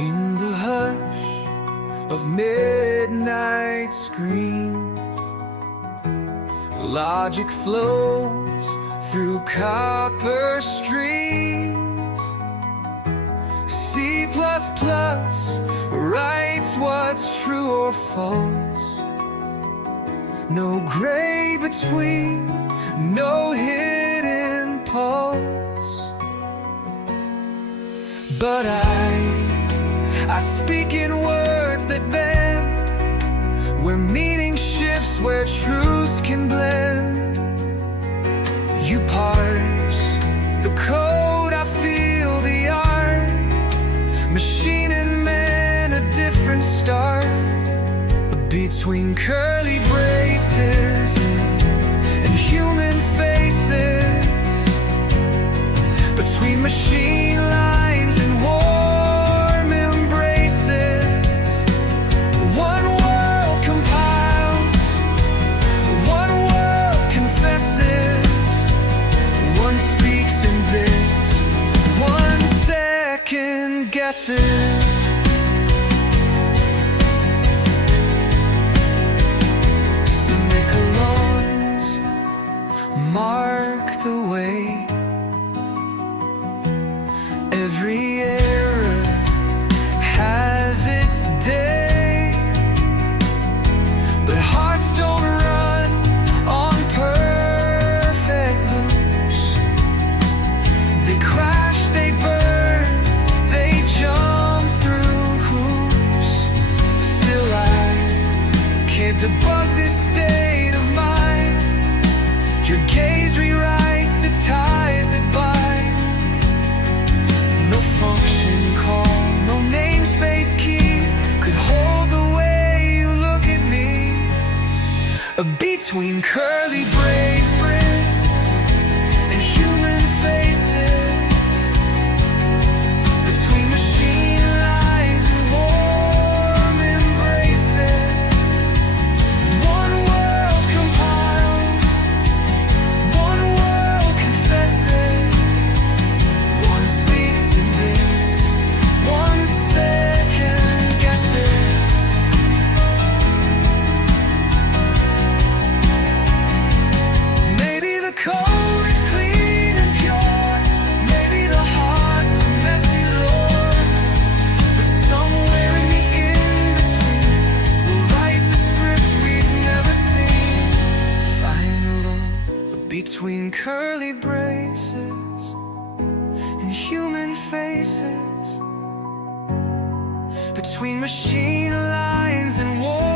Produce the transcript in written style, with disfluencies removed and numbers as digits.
In the hush of midnight screams, logic flows through copper streams. C++ writes what's true or false. No gray between, no hidden pulse. But I speak in words that bend, where meaning shifts, where truths can blend. You parse the code, I feel the art. Machine and man, a different start. Between curly braces and human faces, between machine lines and warm embraces, one world compiles, one world confesses, one speaks in bits, one second guesses. Mark the way. Every error has its day, but hearts don't run on perfect loops. They crash, they burn, they jump through hoops. Still I can't debug this state of mind. Your gaze rewrites the ties that bind. No function call, no namespace key could hold the way you look at me. Between curly bracelets and human faces, between machine lines and warm embraces, one world compiles, one world confesses, one speaks in bits, one second guesses. Maybe the code is clean and pure, maybe the heart's a messy lore, but somewhere in the in-between, we'll write the script we've never seen. Final between curly braces and human faces, between machine lines and war.